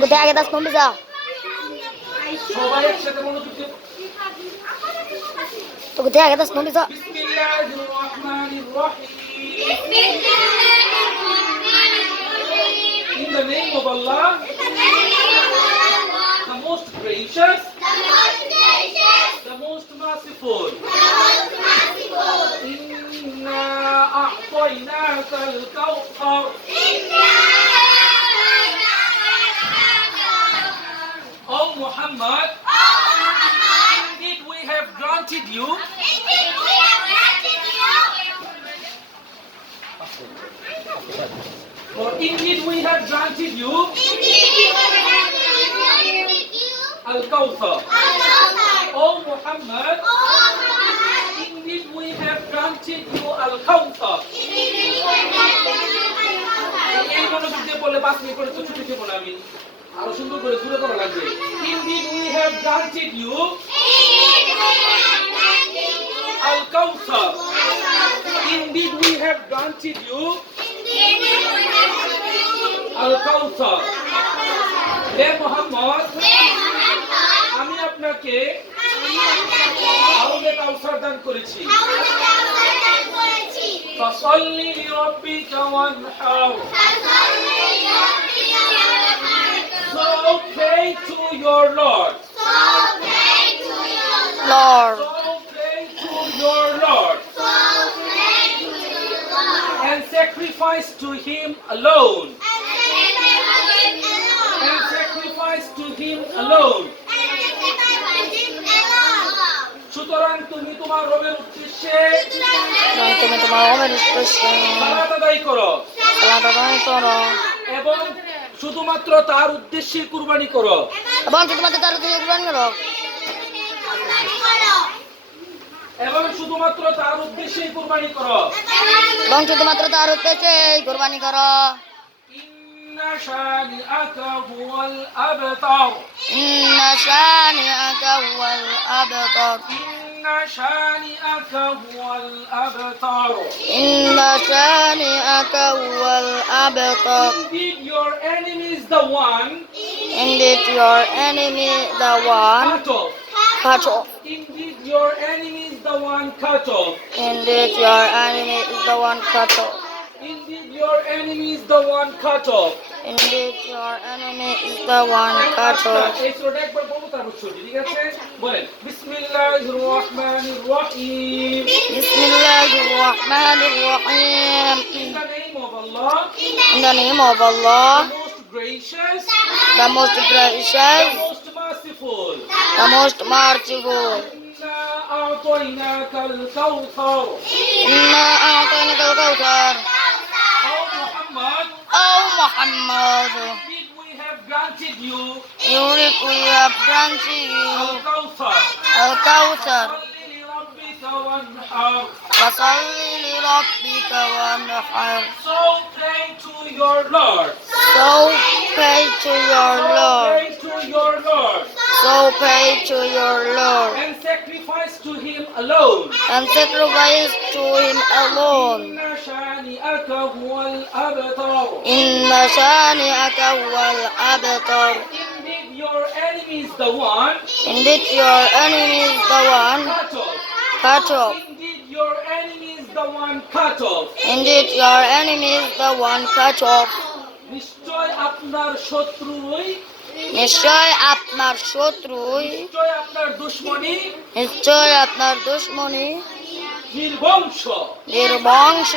গোটা আগে দাস কমবে যাও সবাই একসাথে মনোযোগ দিয়ে তো গোটা আগে দাস কমবে যাও বিসমিল্লাহির রহমানির রহিম বিসমিল্লাহির রহমানির রহিম in the name of Allah the most gracious the most gracious the most merciful the most merciful inna a'tainaka al-kawthar have granted you Al-Kawthar. O Muhammad, indeed we have granted you Al-Kawthar. এই মনোযোগ দিয়ে বললে পাঁচ minute করে তো ছুটি দেবো না আমি আরো সুন্দর করে জুড়ে করা লাগবে Indeed we have granted you Al-Kawthar. Indeed we have granted you Al-Kawthar. হে মোহাম্মদ আমি আপনাকে আউলে কাউসার দান করেছি فصلي لربك وانحر So pray to your Lord Lord So pray to your Lord and sacrifice to him alone and Sacrifice to him alone. সুতরাং তুমি তোমার রবের উদ্দেশ্যে তুমি তোমার অমের উদ্দেশ্যে সালাত আদায় করো। সালাত আদায় করো। এবং শুধুমাত্র তার উদ্দেশ্যে কুরবানি করো। এবং শুধুমাত্র তার উদ্দেশ্যে কুরবানি করো। এবং শুধুমাত্র তার উদ্দেশ্যে কুরবানি করো। এবং শুধুমাত্র তার উদ্দেশ্যে কুরবানি করো। شانئك هو الأبتر إن شانئك هو الأبتر إن شانئك هو الأبتر إن شانئك هو الأبتر Indeed your enemy is the one. Indeed your enemy the one. Cut off. Indeed your enemy is the one cut off. Indeed your enemy is the one cut off. Indeed your enemy is the one cut off Indeed your enemy is the one cut off এই সূরাটা একবার বলবো তারপর ছুটি ঠিক আছে বলেন বিসমিল্লাহির রহমানির রহিম Bismillahir Rahmanir Rahim In the name of Allah In the name of Allah the most gracious the most the gracious most merciful the most merciful إنا أعطيناك الكوثر Inna Muhammad. Did we have granted you? Indeed we have granted you. Al-Kawthar. Al-Kawthar. Fasalli li Rabbika wanhar. So pray to your Lord. So pray to your Lord. So pray to your Lord. So pray to your Lord. And sacrifice to Him alone. And sacrifice to Him alone. شانئك هو الأبتر Inna shani'aka huwal abtar Indeed your enemy is the one Indeed your enemy is the one cut off cut off Indeed your enemy is the one cut off Indeed your enemy is the one cut off নিশ্চয় আপনার শত্রুই নিশ্চয় আপনার শত্রুই নিশ্চয় আপনার দুশ্মনী নিশ্চয় আপনার দুশ্মনী নির্বংশ। নির্বংশ।